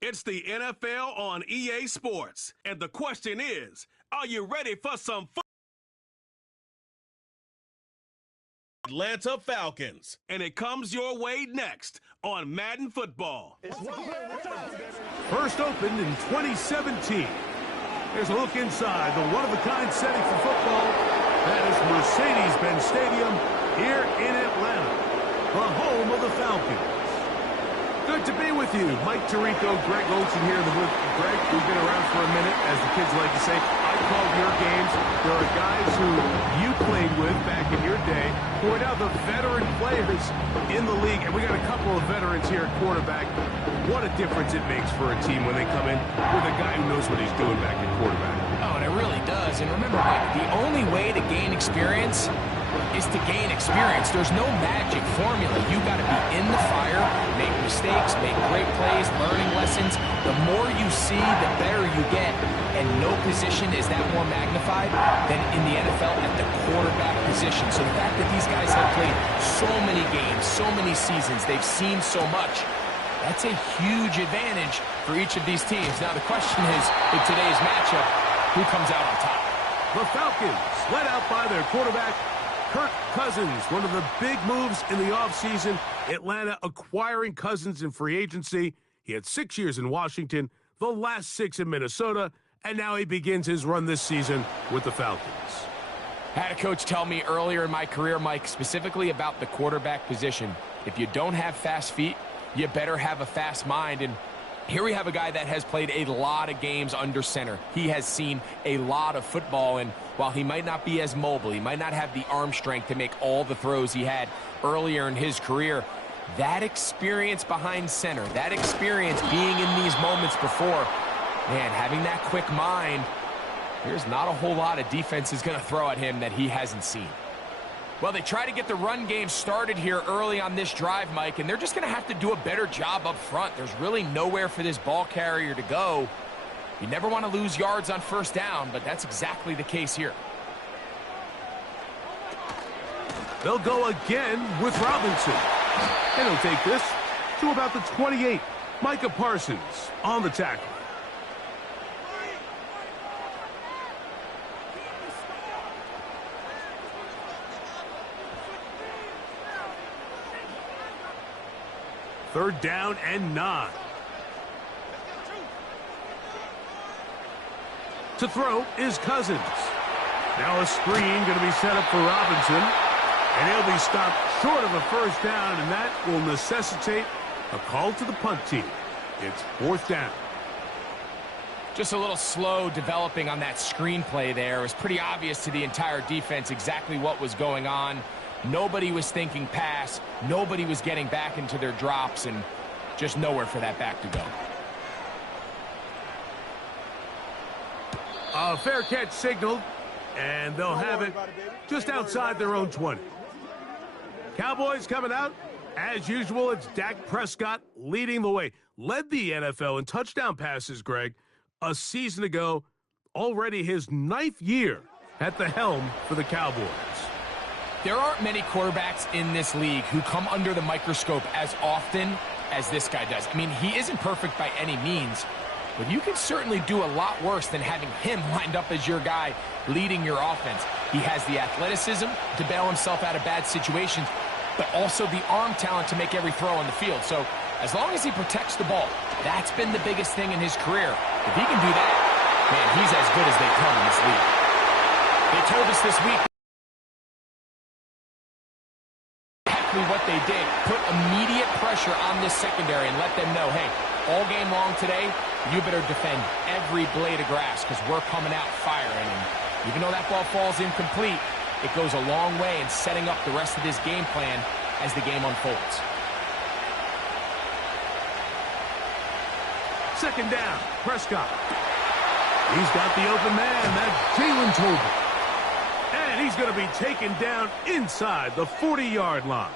It's the NFL on EA Sports. And the question is, are you ready for some fun? Atlanta Falcons. And it comes your way next on Madden Football. First opened in 2017. Here's a look inside the one-of-a-kind setting for football. That is Mercedes-Benz Stadium here in Atlanta, the home of the Falcons. Good to be with you. Mike Tirico, Greg Olsen here in the booth. Greg, we've been around for a minute, as the kids like to say. I called your games. There are guys who you played with back in your day who are now the veteran players in the league, and we got a couple of veterans here at quarterback. What a difference it makes for a team when they come in with a guy who knows what he's doing back at quarterback. Oh, and it really does. And remember, Mike, the only way to gain experience is to gain experience. There's no magic formula. You got to be in the fire, make mistakes, make great plays, learning lessons. The more you see, the better you get. And no position is that more magnified than in the NFL at the quarterback position. So the fact that these guys have played so many games, so many seasons, they've seen so much, that's a huge advantage for each of these teams. Now the question is, in today's matchup, who comes out on top? The Falcons, led out by their quarterback, Kirk Cousins. One of the big moves in the offseason, Atlanta acquiring Cousins in free agency. He had 6 years in Washington, the last 6 in Minnesota, and now he begins his run this season with the Falcons. I had a coach tell me earlier in my career, Mike, specifically about the quarterback position. If you don't have fast feet, you better have a fast mind. And here we have a guy that has played a lot of games under center. He has seen a lot of football, and while he might not be as mobile, he might not have the arm strength to make all the throws he had earlier in his career, that experience behind center, that experience being in these moments before, man, having that quick mind, there's not a whole lot of defense is going to throw at him that he hasn't seen. Well, they try to get the run game started here early on this drive, Mike, and they're just going to have to do a better job up front. There's really nowhere for this ball carrier to go. You never want to lose yards on first down, but that's exactly the case here. They'll go again with Robinson. And he'll take this to about the 28. Micah Parsons on the tackle. Third down and 9. To throw is Cousins. Now a screen going to be set up for Robinson. And he'll be stopped short of a first down, and that will necessitate a call to the punt team. It's 4th down. Just a little slow developing on that screenplay there. It was pretty obvious to the entire defense exactly what was going on. Nobody was thinking pass. Nobody was getting back into their drops, and just nowhere for that back to go. A fair catch signaled, and they'll have it just outside their own 20. Cowboys coming out. As usual, it's Dak Prescott leading the way. Led the NFL in touchdown passes, Greg, a season ago. Already his 9th year at the helm for the Cowboys. There aren't many quarterbacks in this league who come under the microscope as often as this guy does. I mean, he isn't perfect by any means, but you can certainly do a lot worse than having him lined up as your guy leading your offense. He has the athleticism to bail himself out of bad situations, but also the arm talent to make every throw on the field. So as long as he protects the ball, that's been the biggest thing in his career. If he can do that, man, he's as good as they come in this league. They told us this week what they did, put immediate pressure on this secondary and let them know, hey, all game long today, you better defend every blade of grass because we're coming out firing. And even though that ball falls incomplete, it goes a long way in setting up the rest of this game plan as the game unfolds. Second down, Prescott. He's got the open man, that's Jalen Tolbert. And he's going to be taken down inside the 40-yard line.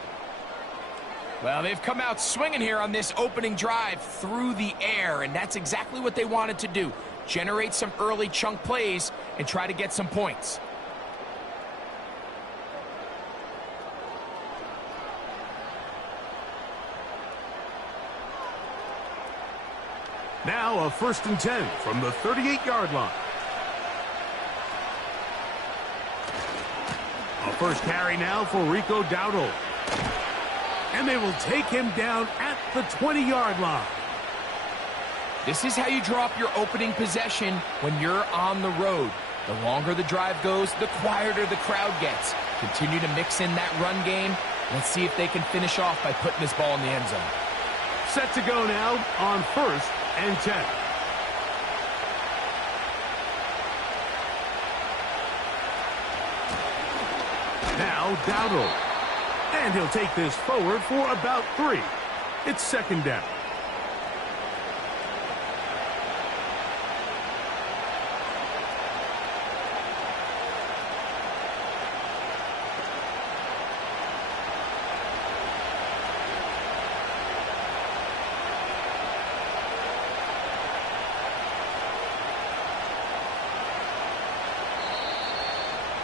Well, they've come out swinging here on this opening drive through the air, and that's exactly what they wanted to do. Generate some early chunk plays and try to get some points. Now a 1st and 10 from the 38-yard line. A first carry now for Rico Dowdle. And they will take him down at the 20-yard line. This is how you draw up your opening possession when you're on the road. The longer the drive goes, the quieter the crowd gets. Continue to mix in that run game. Let's see if they can finish off by putting this ball in the end zone. Set to go now on 1st and 10. Now Dowdle. And he'll take this forward for about 3. It's 2nd down.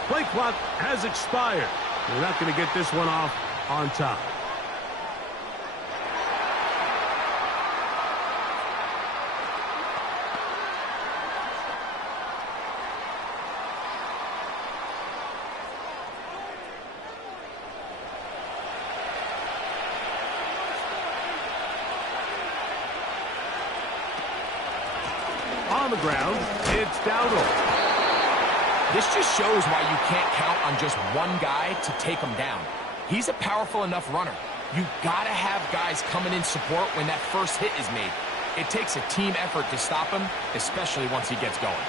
Play clock has expired. We're not going to get this one off on time. On the ground, it's Dowdle. This just shows why you can't count on just one guy to take him down. He's a powerful enough runner. You gotta have guys coming in support when that first hit is made. It takes a team effort to stop him, especially once he gets going.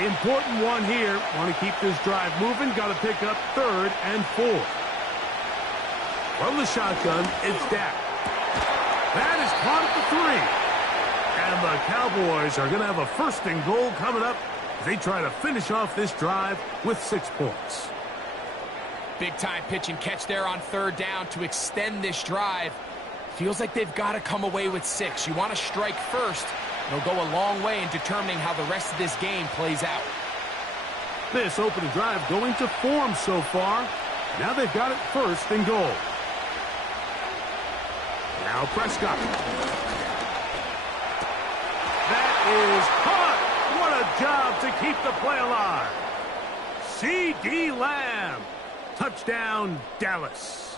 Important one here. Want to keep this drive moving. Got to pick up 3rd and 4. From the shotgun, it's Dak. That is caught at the 3. And the Cowboys are going to have a 1st and goal coming up. They try to finish off this drive with 6 points. Big time pitch and catch there on 3rd down to extend this drive. Feels like they've got to come away with 6. You want to strike first. It'll go a long way in determining how the rest of this game plays out. This opening drive going to form so far. Now they've got it 1st and goal. Now Prescott. That is caught. What a job to keep the play alive. C.D. Lamb. Touchdown, Dallas.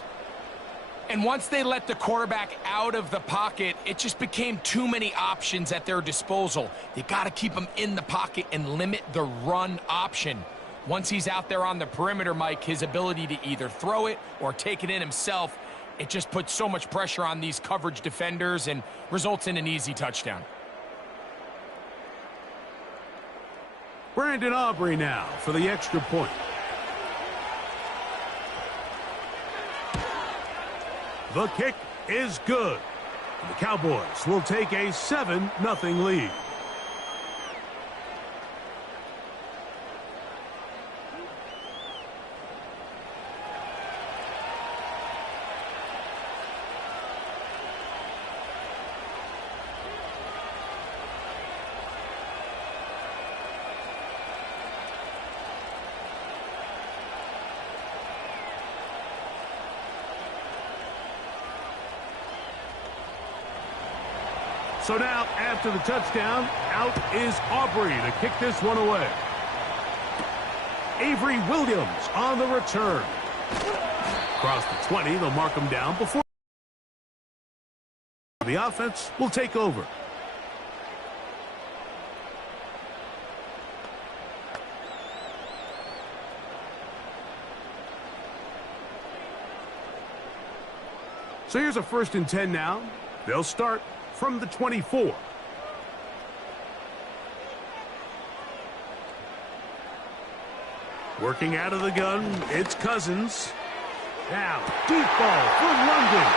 And once they let the quarterback out of the pocket, it just became too many options at their disposal. They got to keep him in the pocket and limit the run option. Once he's out there on the perimeter, Mike, his ability to either throw it or take it in himself, it just puts so much pressure on these coverage defenders and results in an easy touchdown. Brandon Aubrey now for the extra point. The kick is good. The Cowboys will take a 7-0 lead. So now, after the touchdown, out is Aubrey to kick this one away. Avery Williams on the return. Across the 20, they'll mark him down before the offense will take over. So here's a 1st and 10 now. They'll start from the 24. Working out of the gun, it's Cousins. Now, deep ball for London.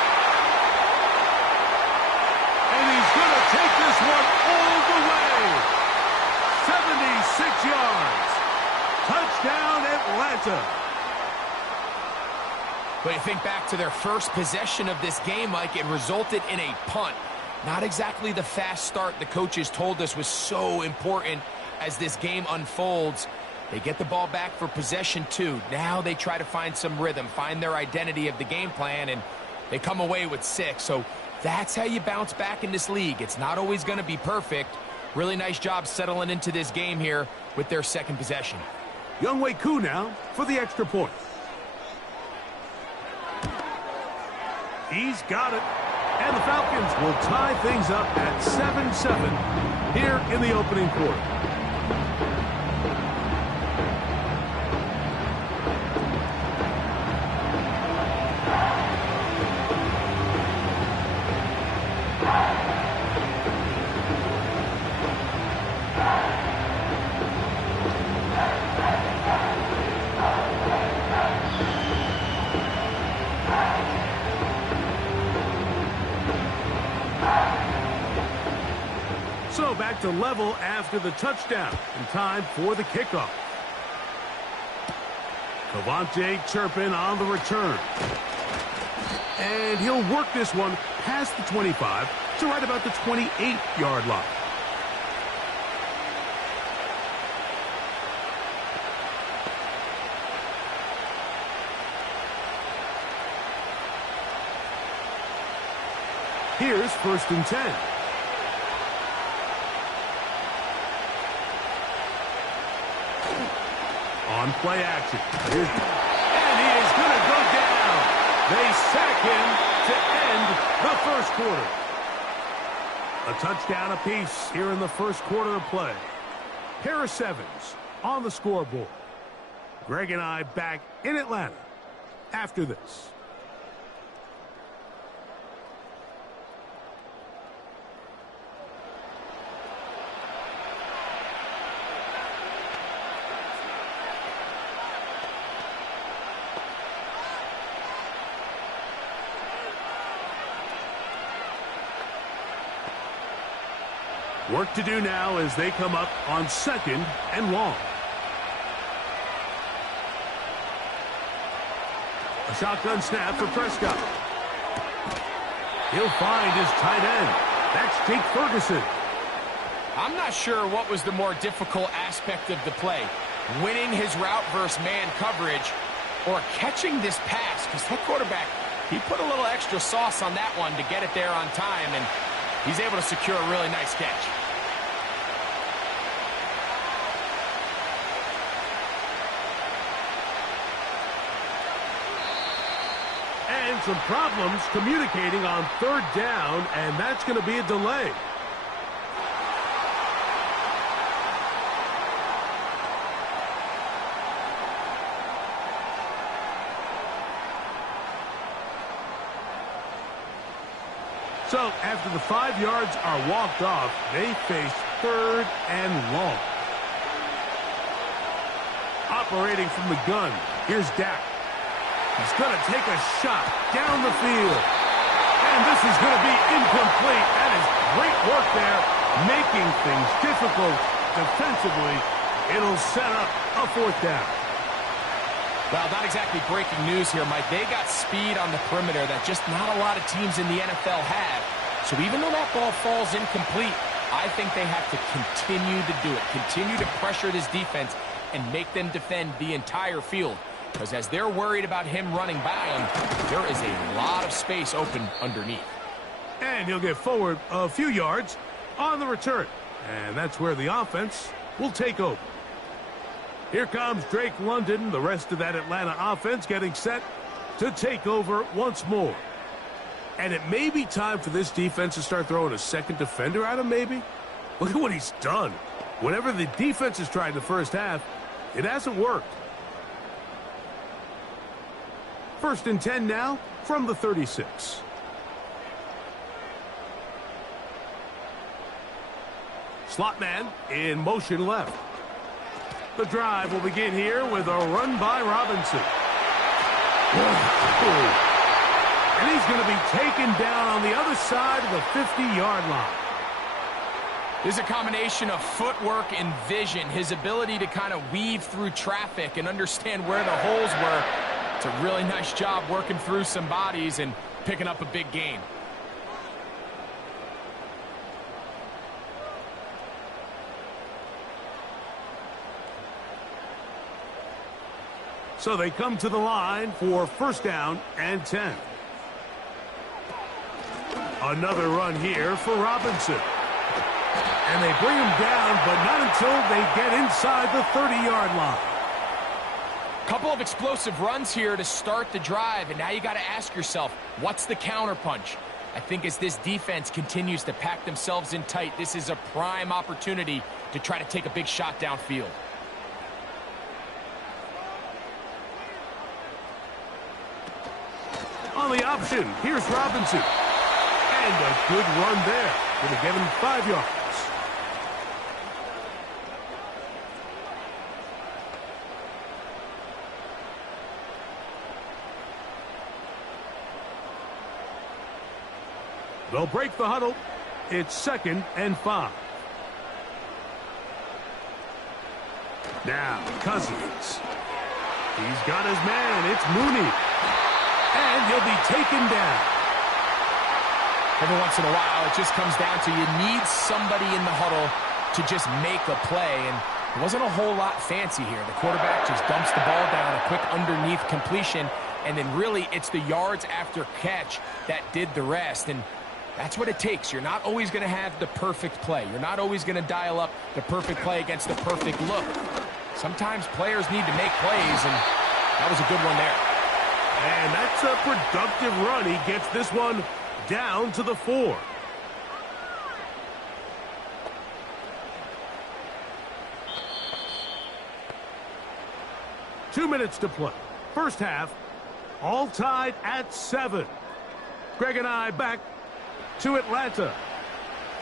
And he's going to take this one all the way. 76 yards. Touchdown, Atlanta. But you think back to their first possession of this game, Mike, it resulted in a punt. Not exactly the fast start the coaches told us was so important as this game unfolds. They get the ball back for possession 2. Now they try to find some rhythm, find their identity of the game plan, and they come away with 6. So That's how you bounce back in this league. It's not always going to be perfect. Really nice job settling into this game here with their second possession. Younghoe Koo now for the extra point. He's got it. And the Falcons will tie things up at 7-7 here in the opening quarter. So back to level after the touchdown, and time for the kickoff. Cavante Turpin on the return. And he'll work this one past the 25 to right about the 28-yard line. Here's 1st and 10. On play action. And he is going to go down. They sack him to end the first quarter. A touchdown apiece here in the first quarter of play. Pair of sevens on the scoreboard. Greg and I back in Atlanta after this. Work to do now as they come up on 2nd and long. A shotgun snap for Prescott. He'll find his tight end. That's Jake Ferguson. I'm not sure what was the more difficult aspect of the play. Winning his route versus man coverage or catching this pass, because that quarterback, he put a little extra sauce on that one to get it there on time, and he's able to secure a really nice catch. And some problems communicating on 3rd down, and that's going to be a delay. So after the 5 yards are walked off, they face 3rd and long. Operating from the gun, here's Dak. He's going to take a shot down the field. And this is going to be incomplete. That is great work there, making things difficult defensively. It'll set up a 4th down. Well, not exactly breaking news here, Mike. They got speed on the perimeter that just not a lot of teams in the NFL have. So even though that ball falls incomplete, I think they have to continue to do it. Continue to pressure this defense and make them defend the entire field. Because as they're worried about him running by him, there is a lot of space open underneath. And he'll get forward a few yards on the return. And that's where the offense will take over. Here comes Drake London, the rest of that Atlanta offense getting set to take over once more. And it may be time for this defense to start throwing a second defender at him, maybe. Look at what he's done. Whatever the defense has tried in the first half, it hasn't worked. 1st and 10 now from the 36. Slot man in motion left. The drive will begin here with a run by Robinson. And he's going to be taken down on the other side of the 50-yard line. There's a combination of footwork and vision, his ability to kind of weave through traffic and understand where the holes were. It's a really nice job working through some bodies and picking up a big gain. So they come to the line for 1st down and 10. Another run here for Robinson. And they bring him down, but not until they get inside the 30-yard line. Couple of explosive runs here to start the drive, and now you got to ask yourself, what's the counterpunch? I think as this defense continues to pack themselves in tight, this is a prime opportunity to try to take a big shot downfield. On the option, here's Robinson. And a good run there. Going to give him 5 yards. They'll break the huddle. It's 2nd and 5. Now, Cousins. He's got his man. It's Mooney. And he'll be taken down. Every once in a while, it just comes down to you need somebody in the huddle to just make a play. And it wasn't a whole lot fancy here. The quarterback just dumps the ball down, a quick underneath completion, and then really it's the yards after catch that did the rest. And that's what it takes. You're not always going to have the perfect play. You're not always going to dial up the perfect play against the perfect look. Sometimes players need to make plays, and that was a good one there. And that's a productive run. He gets this one down to the 4. Two minutes to play. First half, all tied at 7. Greg and I back to Atlanta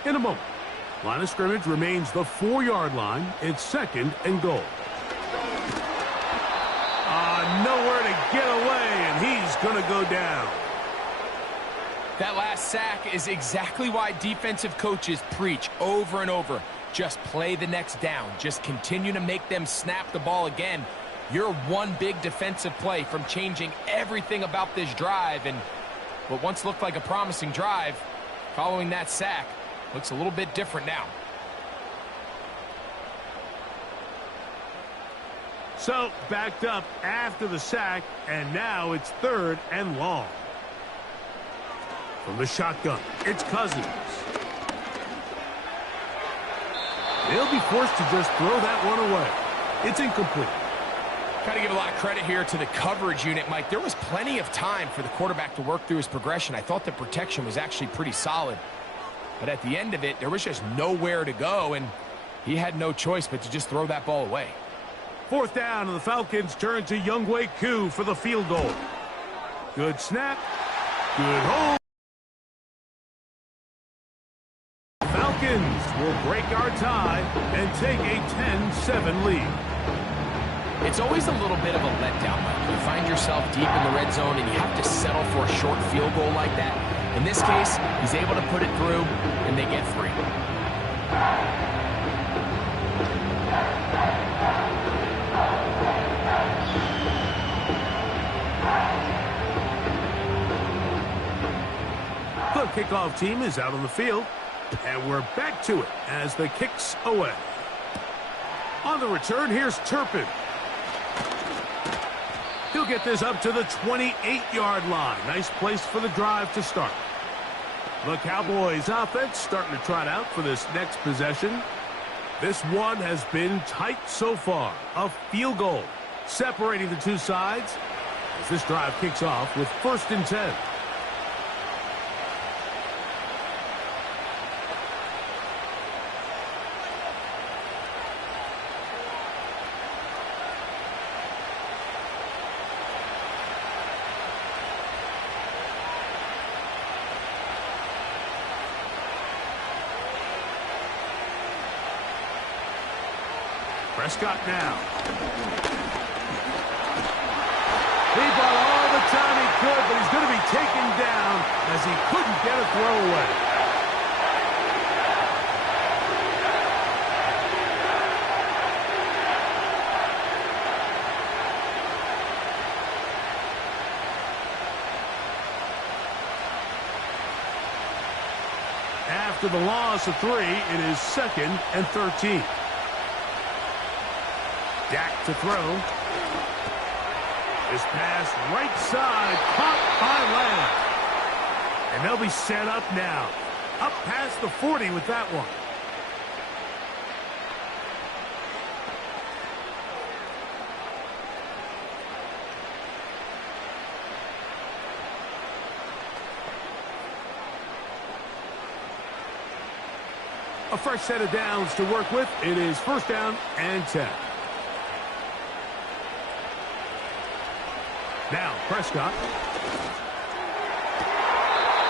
in a moment. Line of scrimmage remains the 4-yard line. It's 2nd and goal. Nowhere to get away, and he's going to go down. That last sack is exactly why defensive coaches preach over and over. Just play the next down. Just continue to make them snap the ball again. You're one big defensive play from changing everything about this drive, and what once looked like a promising drive, following that sack, looks a little bit different now. So, backed up after the sack, and now it's 3rd and long. From the shotgun, it's Cousins. They'll be forced to just throw that one away. It's incomplete. Got to give a lot of credit here to the coverage unit, Mike. There was plenty of time for the quarterback to work through his progression. I thought the protection was actually pretty solid. But at the end of it, there was just nowhere to go, and he had no choice but to just throw that ball away. 4th down, and the Falcons turn to Younghoe Koo for the field goal. Good snap. Good hold. Falcons will break our tie and take a 10-7 lead. It's always a little bit of a letdown, Mike. You find yourself deep in the red zone, and you have to settle for a short field goal like that. In this case, he's able to put it through, and they get 3. The kickoff team is out on the field, and we're back to it as the kick's away. On the return, here's Turpin. He'll get this up to the 28-yard line. Nice place for the drive to start. The Cowboys offense starting to trot out for this next possession. This one has been tight so far. A field goal separating the two sides as this drive kicks off with 1st and 10. Prescott now. He brought all the time he could, but he's going to be taken down as he couldn't get a throw away. After the loss of 3, it is 2nd and 13. Dak to throw. This pass right side, caught by Lamb. And they'll be set up now. Up past the 40 with that one. A fresh set of downs to work with. It is first down and 10. Now, Prescott.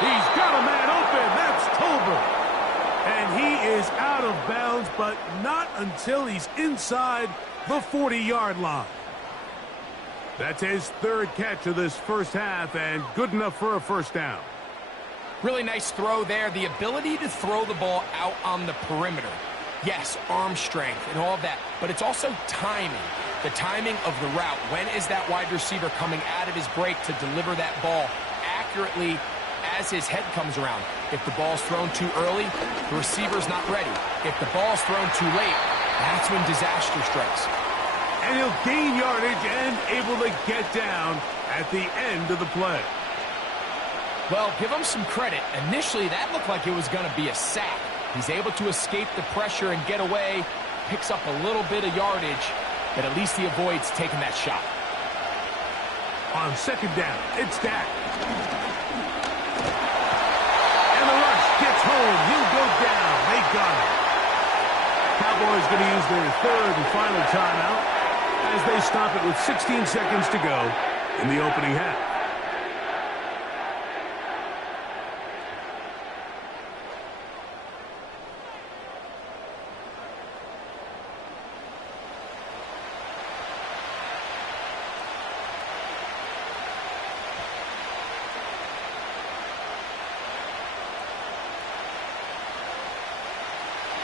He's got a man open. That's Tolbert. And he is out of bounds, but not until he's inside the 40-yard line. That's his third catch of this first half, and good enough for a first down. Really nice throw there. The ability to throw the ball out on the perimeter. Yes, arm strength and all of that, but it's also timing. The timing of the route. When is that wide receiver coming out of his break to deliver that ball accurately as his head comes around? If the ball's thrown too early, the receiver's not ready. If the ball's thrown too late, that's when disaster strikes. And he'll gain yardage and able to get down at the end of the play. Well, give him some credit. Initially, that looked like it was going to be a sack. He's able to escape the pressure and get away, picks up a little bit of yardage, but at least he avoids taking that shot. On second down, it's Dak. And the rush gets home. He'll go down. They got him. Cowboys going to use their third and final timeout as they stop it with 16 seconds to go in the opening half.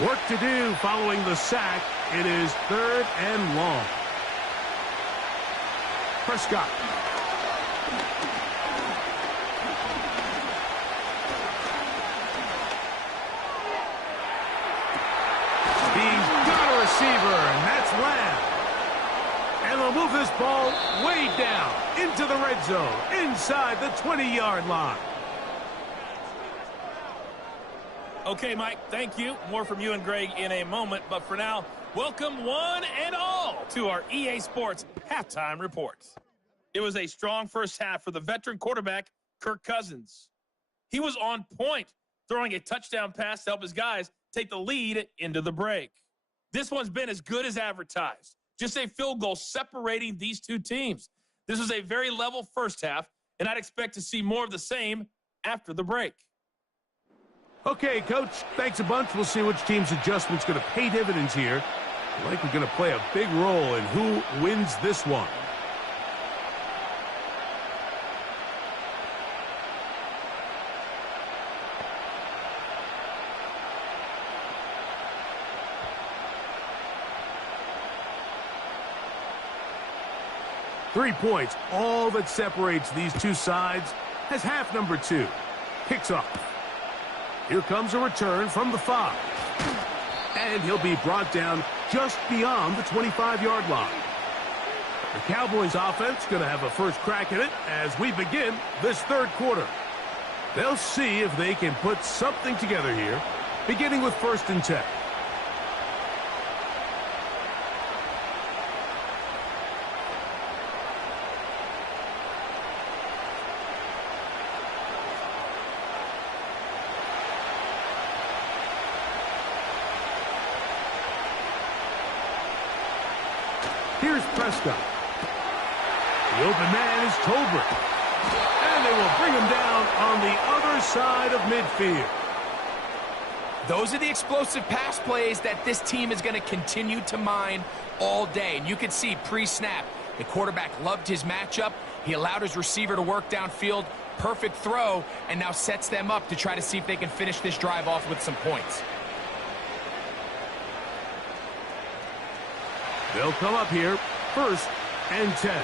Work to do following the sack. It is third and long. Prescott. He's got a receiver, and that's Lamb. And they'll move this ball way down into the red zone, inside the 20-yard line. Okay, Mike, thank you. More from you and Greg in a moment. But for now, welcome one and all to our EA Sports Halftime Reports. It was a strong first half for the veteran quarterback, Kirk Cousins. He was on point, throwing a touchdown pass to help his guys take the lead into the break. This one's been as good as advertised. Just a field goal separating these two teams. This was a very level first half, and I'd expect to see more of the same after the break. Okay, Coach, thanks a bunch. We'll see which team's adjustment's going to pay dividends here. Likely going to play a big role in who wins this one. Three points, all that separates these two sides, as half number two kicks off. Here comes a return from the 5. And he'll be brought down just beyond the 25-yard line. The Cowboys offense going to have a first crack at it as we begin this third quarter. They'll see if they can put something together here, beginning with first and 10. Here's Prescott. The open man is Tolbert. And they will bring him down on the other side of midfield. Those are the explosive pass plays that this team is going to continue to mine all day. And you can see pre-snap, the quarterback loved his matchup. He allowed his receiver to work downfield. Perfect throw, and now sets them up to try to see if they can finish this drive off with some points. They'll come up here, first and 10.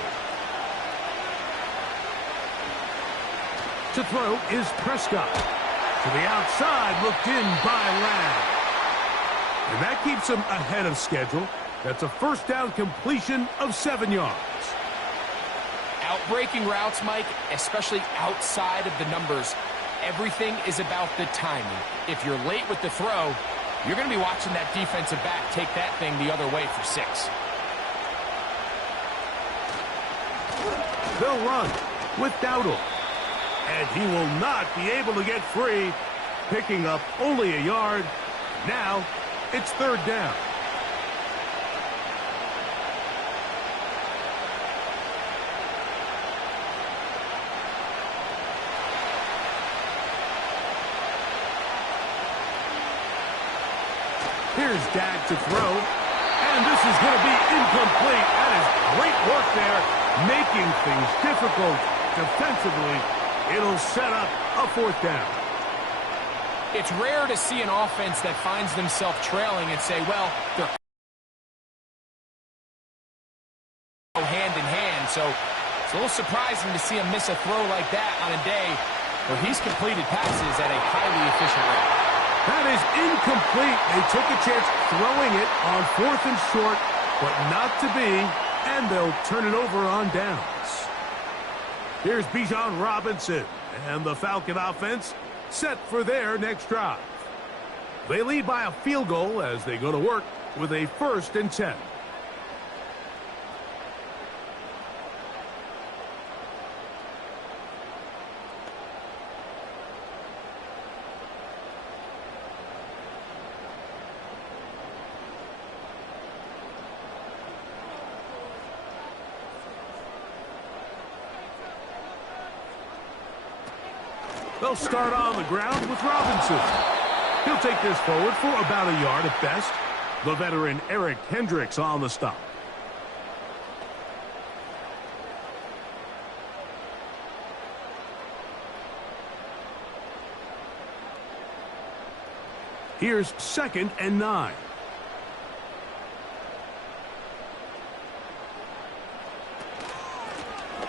To throw is Prescott. To the outside, looked in by Lamb. And that keeps him ahead of schedule. That's a first down completion of 7 yards. Outbreaking routes, Mike, especially outside of the numbers. everything is about the timing. If you're late with the throw, you're going to be watching that defensive back take that thing the other way for 6. They'll run with Dowdle. And he will not be able to get free, picking up only a yard. Now, it's 3rd down. Here's Dak to throw, and this is going to be incomplete. That is great work there, making things difficult defensively. It'll set up a 4th down. It's rare to see an offense that finds themselves trailing and say, well, they're hand in hand. So it's a little surprising to see him miss a throw like that on a day where he's completed passes at a highly efficient rate. That is incomplete. They took a chance throwing it on 4th and short, but not to be, and they'll turn it over on downs. Here's Bijan Robinson, and the Falcon offense set for their next drive. They lead by a field goal as they go to work with a 1st and 10. They'll start on the ground with Robinson. He'll take this forward for about a yard at best. The veteran Eric Hendricks on the stop. Here's 2nd and 9.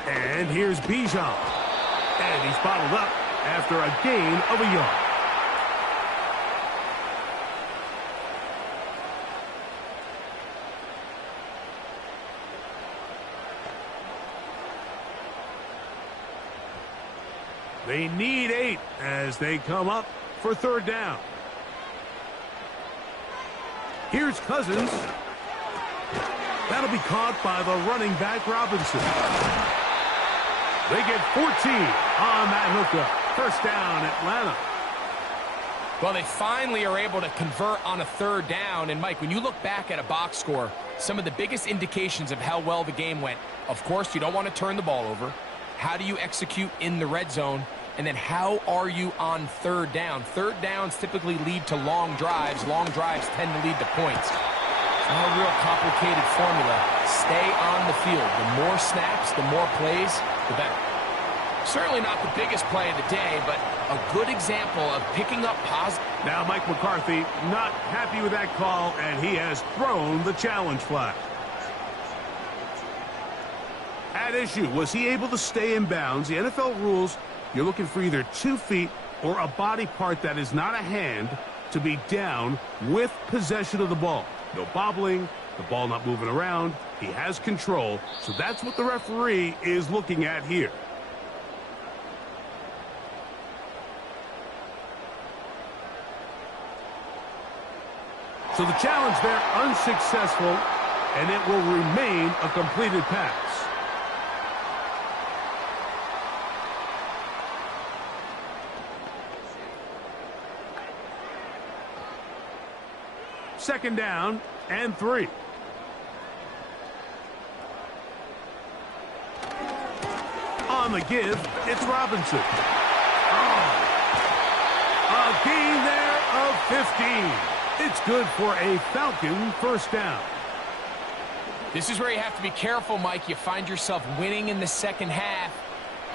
And here's Bijan. And he's bottled up after a gain of a yard. They need 8 as they come up for 3rd down. Here's Cousins. That'll be caught by the running back Robinson. They get 14 on that hookup. 1st down, Atlanta. Well, they finally are able to convert on a 3rd down. And, Mike, when you look back at a box score, some of the biggest indications of how well the game went, of course, you don't want to turn the ball over. How do you execute in the red zone? And then how are you on 3rd down? 3rd downs typically lead to long drives. Long drives tend to lead to points. It's not a real complicated formula. Stay on the field. The more snaps, the more plays, the better. Certainly not the biggest play of the day, but a good example of picking up positive. Now Mike McCarthy not happy with that call, and he has thrown the challenge flag. At issue, was he able to stay in bounds? The NFL rules, you're looking for either 2 feet or a body part that is not a hand to be down with possession of the ball. No bobbling, the ball not moving around. He has control, so that's what the referee is looking at here. So the challenge there unsuccessful, and it will remain a completed pass. Second down and 3. On the give, it's Robinson. Oh. A gain there of 15. It's good for a Falcon 1st down. This is where you have to be careful, Mike. You find yourself winning in the second half.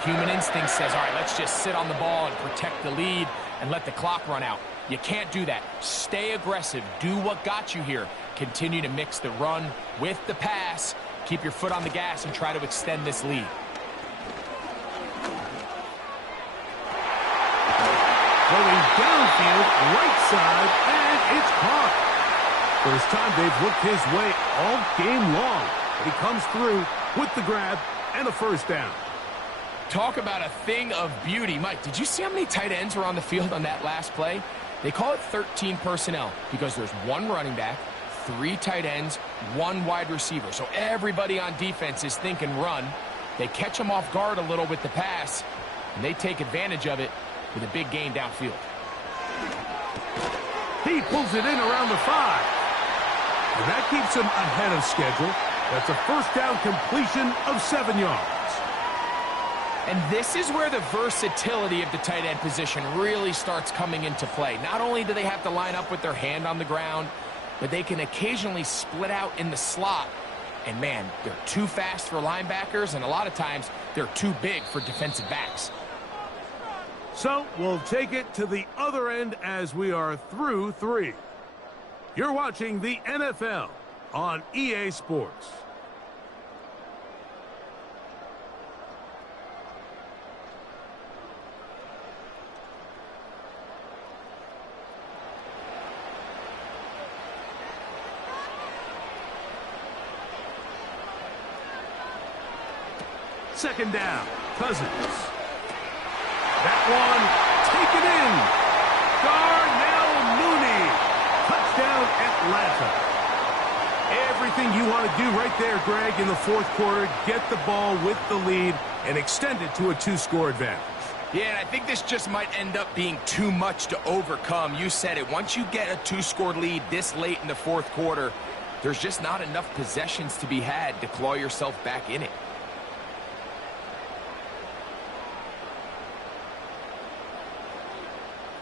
Human instinct says, all right, let's just sit on the ball and protect the lead and let the clock run out. You can't do that. Stay aggressive. Do what got you here. Continue to mix the run with the pass. Keep your foot on the gas and try to extend this lead. Going downfield, right side, and it's caught. First time they've looked his way all game long. But he comes through with the grab and a 1st down. Talk about a thing of beauty. Mike, did you see how many tight ends were on the field on that last play? They call it 13 personnel because there's one running back, 3 tight ends, 1 wide receiver. So everybody on defense is thinking run. They catch them off guard a little with the pass, and they take advantage of it with a big gain downfield. He pulls it in around the 5. And that keeps him ahead of schedule. That's a first down completion of 7 yards. And this is where the versatility of the tight end position really starts coming into play. Not only do they have to line up with their hand on the ground, but they can occasionally split out in the slot. And man, they're too fast for linebackers, and a lot of times they're too big for defensive backs. So we'll take it to the other end as we are through 3. You're watching the NFL on EA Sports. Second down, Cousins. That one taken in. Darnell Mooney. Touchdown, Atlanta. Everything you want to do right there, Greg, in the fourth quarter. Get the ball with the lead and extend it to a 2-score advantage. Yeah, and I think this just might end up being too much to overcome. You said it. Once you get a 2-score lead this late in the fourth quarter, there's just not enough possessions to be had to claw yourself back in it.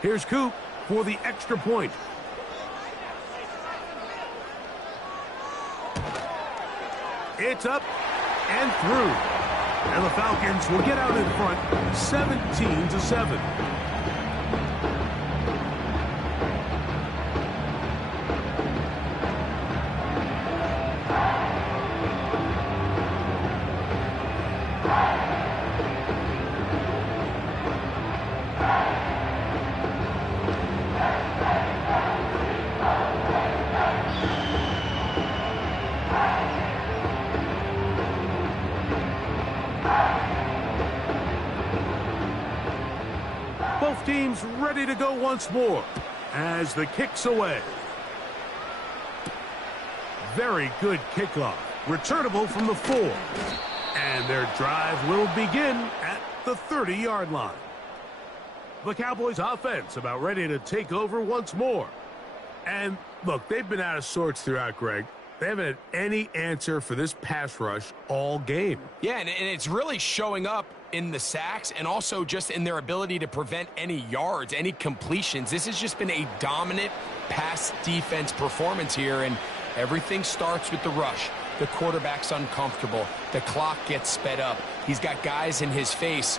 Here's Coop for the extra point. It's up and through. And the Falcons will get out in front 17-7. Both teams ready to go once more as the kick's away. Very good kickoff. Returnable from the 4. And their drive will begin at the 30-yard line. The Cowboys offense about ready to take over once more. And look, they've been out of sorts throughout, Greg. They haven't had any answer for this pass rush all game. Yeah, and it's really showing up in the sacks and also just in their ability to prevent any yards, any completions. This has just been a dominant pass defense performance here, and everything starts with the rush. The quarterback's uncomfortable. The clock gets sped up. He's got guys in his face.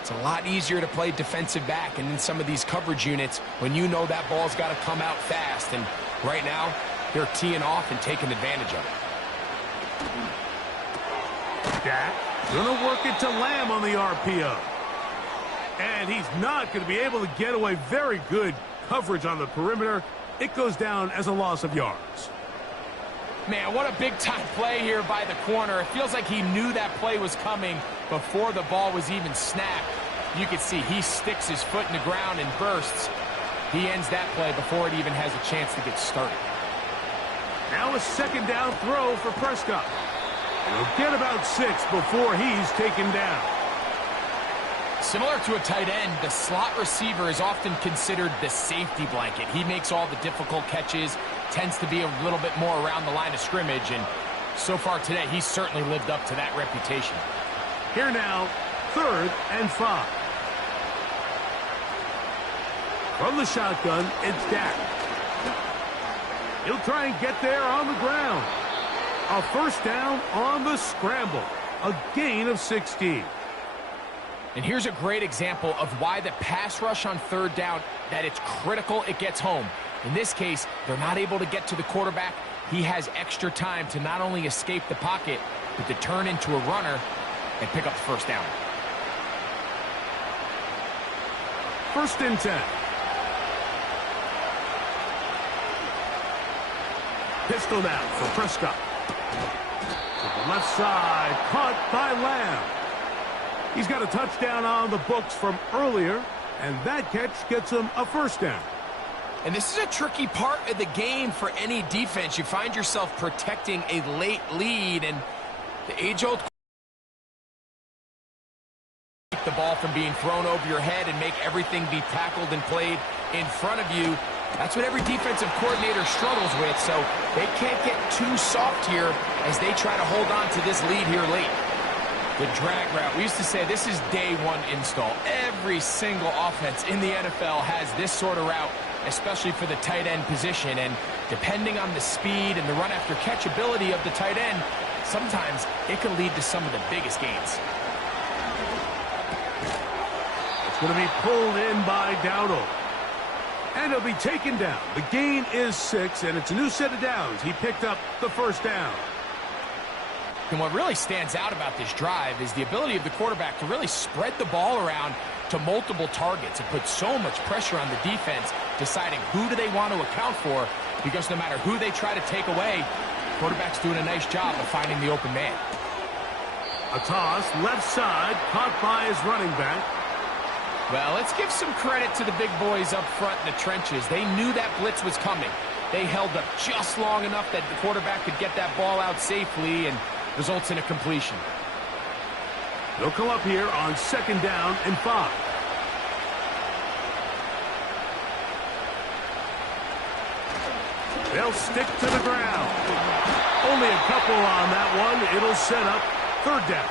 It's a lot easier to play defensive back and in some of these coverage units when you know that ball's got to come out fast. And right now, they're teeing off and taking advantage of it. Dak going to work it to Lamb on the RPO. And he's not going to be able to get away. Very good coverage on the perimeter. It goes down as a loss of yards. Man, what a big-time play here by the corner. It feels like he knew that play was coming before the ball was even snapped. You can see he sticks his foot in the ground and bursts. He ends that play before it even has a chance to get started. Now a second down throw for Prescott. He'll get about 6 before he's taken down. Similar to a tight end, the slot receiver is often considered the safety blanket. He makes all the difficult catches, tends to be a little bit more around the line of scrimmage, and so far today, he's certainly lived up to that reputation. Here now, 3rd and 5. From the shotgun, it's Dak. He'll try and get there on the ground. A first down on the scramble. A gain of 16. And here's a great example of why the pass rush on 3rd down, that it's critical it gets home. In this case, they're not able to get to the quarterback. He has extra time to not only escape the pocket, but to turn into a runner and pick up the first down. 1st and 10. Pistol now for Prescott. To the left side, caught by Lamb. He's got a touchdown on the books from earlier, and that catch gets him a first down. And this is a tricky part of the game for any defense. You find yourself protecting a late lead, and the age-old keep the ball from being thrown over your head and make everything be tackled and played in front of you. That's what every defensive coordinator struggles with, so they can't get too soft here as they try to hold on to this lead here late. The drag route. We used to say this is day one install. Every single offense in the NFL has this sort of route, especially for the tight end position, and depending on the speed and the run after catch ability of the tight end, sometimes it can lead to some of the biggest gains. It's going to be pulled in by Dowdle. And he'll be taken down. The gain is 6, and it's a new set of downs. He picked up the first down. And what really stands out about this drive is the ability of the quarterback to really spread the ball around to multiple targets and put so much pressure on the defense, deciding who do they want to account for, because no matter who they try to take away, the quarterback's doing a nice job of finding the open man. A toss, left side, caught by his running back. Well, let's give some credit to the big boys up front in the trenches. They knew that blitz was coming. They held up just long enough that the quarterback could get that ball out safely and results in a completion. They'll come up here on 2nd down and 5. They'll stick to the ground. Only a couple on that one. It'll set up 3rd down.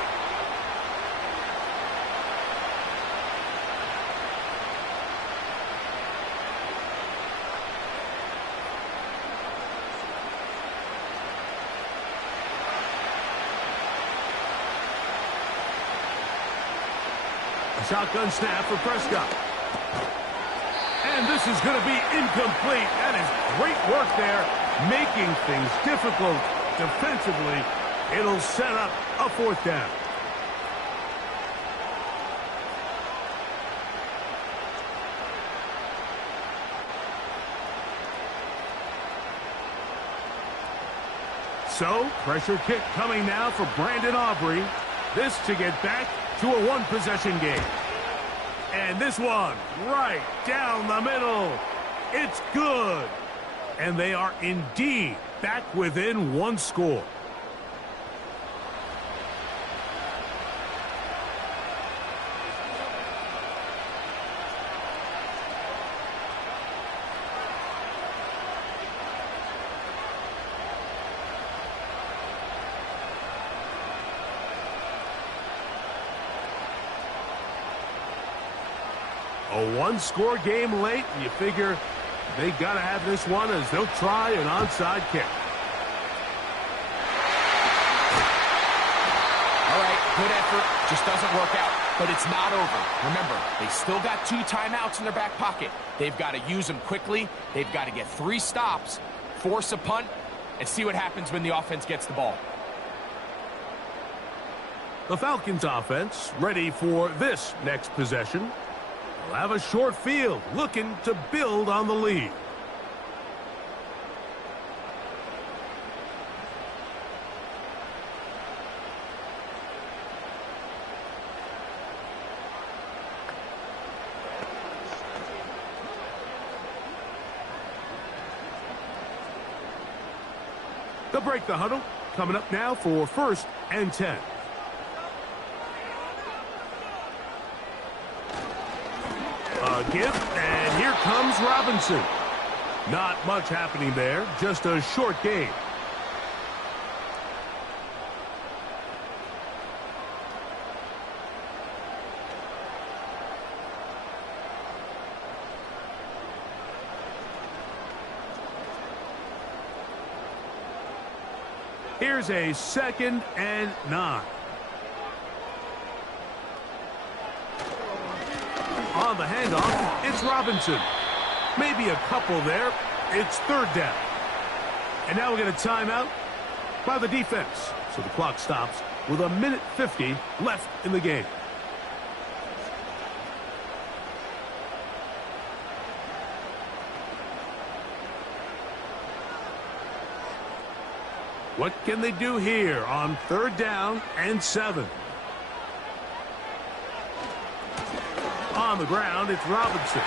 Shotgun snap for Prescott. And this is going to be incomplete. That is great work there, making things difficult defensively. It'll set up a 4th down. So, pressure kick coming now for Brandon Aubrey. This to get back to a 1-possession game. And this one right down the middle. It's good. And they are indeed back within 1 score. A 1-score game late, and you figure they got to have this one as they'll try an onside kick. All right, good effort. Just doesn't work out, but it's not over. Remember, they still got 2 timeouts in their back pocket. They've got to use them quickly. They've got to get 3 stops, force a punt, and see what happens when the offense gets the ball. The Falcons offense ready for this next possession. They'll have a short field, looking to build on the lead. They'll break the huddle. Coming up now for 1st and 10. A give, and here comes Robinson. Not much happening there, just a short game. Here's a 2nd and 9. On the handoff, it's Robinson. Maybe a couple there. It's 3rd down. And now we get a timeout by the defense. So the clock stops with 1:50 left in the game. What can they do here on 3rd down and 7? On the ground, it's Robinson.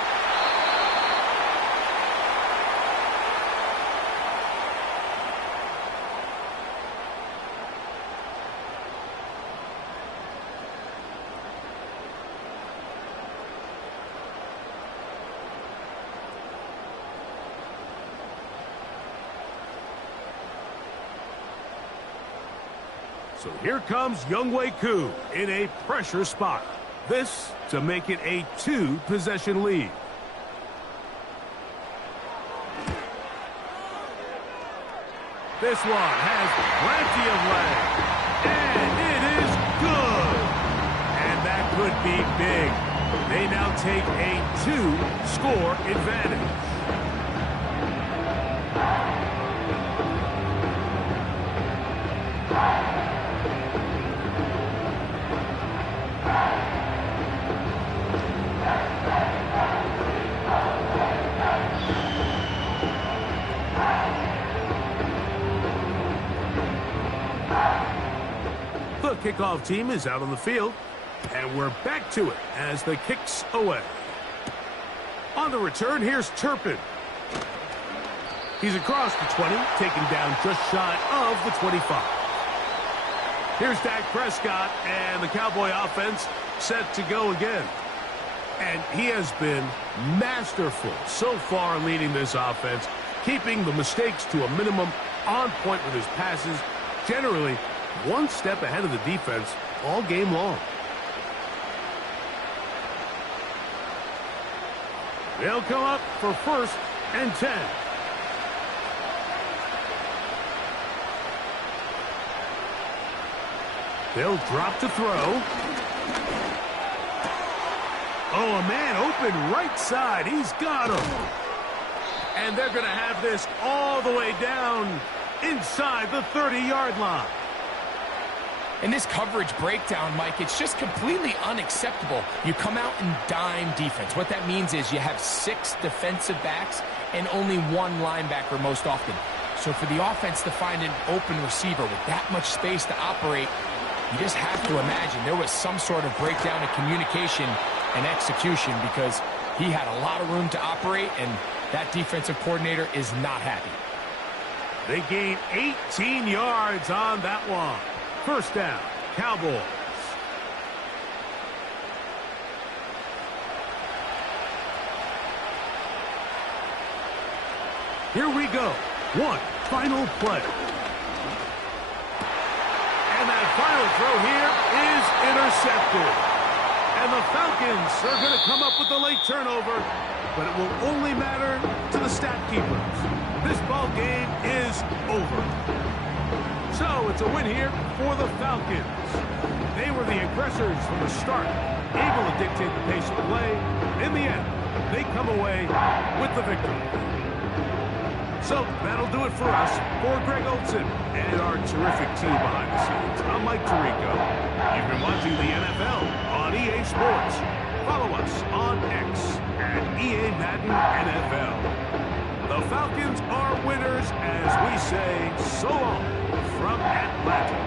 So here comes Younghoe Koo in a pressure spot. This to make it a 2-possession lead. This one has plenty of leg. And it is good. And that could be big. They now take a 2-score advantage. The kickoff team is out on the field, and we're back to it as the kick's away. On the return, here's Turpin. He's across the 20, taken down just shy of the 25. Here's Dak Prescott, and the Cowboy offense set to go again. And he has been masterful so far leading this offense, keeping the mistakes to a minimum, on point with his passes, generally one step ahead of the defense all game long. They'll come up for 1st and 10. They'll drop to throw. Oh, a man open right side. He's got him. And they're going to have this all the way down inside the 30-yard line. In this coverage breakdown, Mike, it's just completely unacceptable. You come out in dime defense. What that means is you have 6 defensive backs and only 1 linebacker most often. So for the offense to find an open receiver with that much space to operate, you just have to imagine there was some sort of breakdown in communication and execution, because he had a lot of room to operate, and that defensive coordinator is not happy. They gain 18 yards on that one. 1st down, Cowboys. Here we go. One final play. And that final throw here is intercepted. And the Falcons are going to come up with the late turnover, but it will only matter to the stat keepers. This ball game is over. So it's a win here for the Falcons. They were the aggressors from the start, able to dictate the pace of play. In the end, they come away with the victory. So that'll do it for us. For Greg Olson and our terrific team behind the scenes, I'm Mike Tirico. You've been watching the NFL on EA Sports. Follow us on X at EA Madden NFL. The Falcons are winners as we say so long from Atlanta.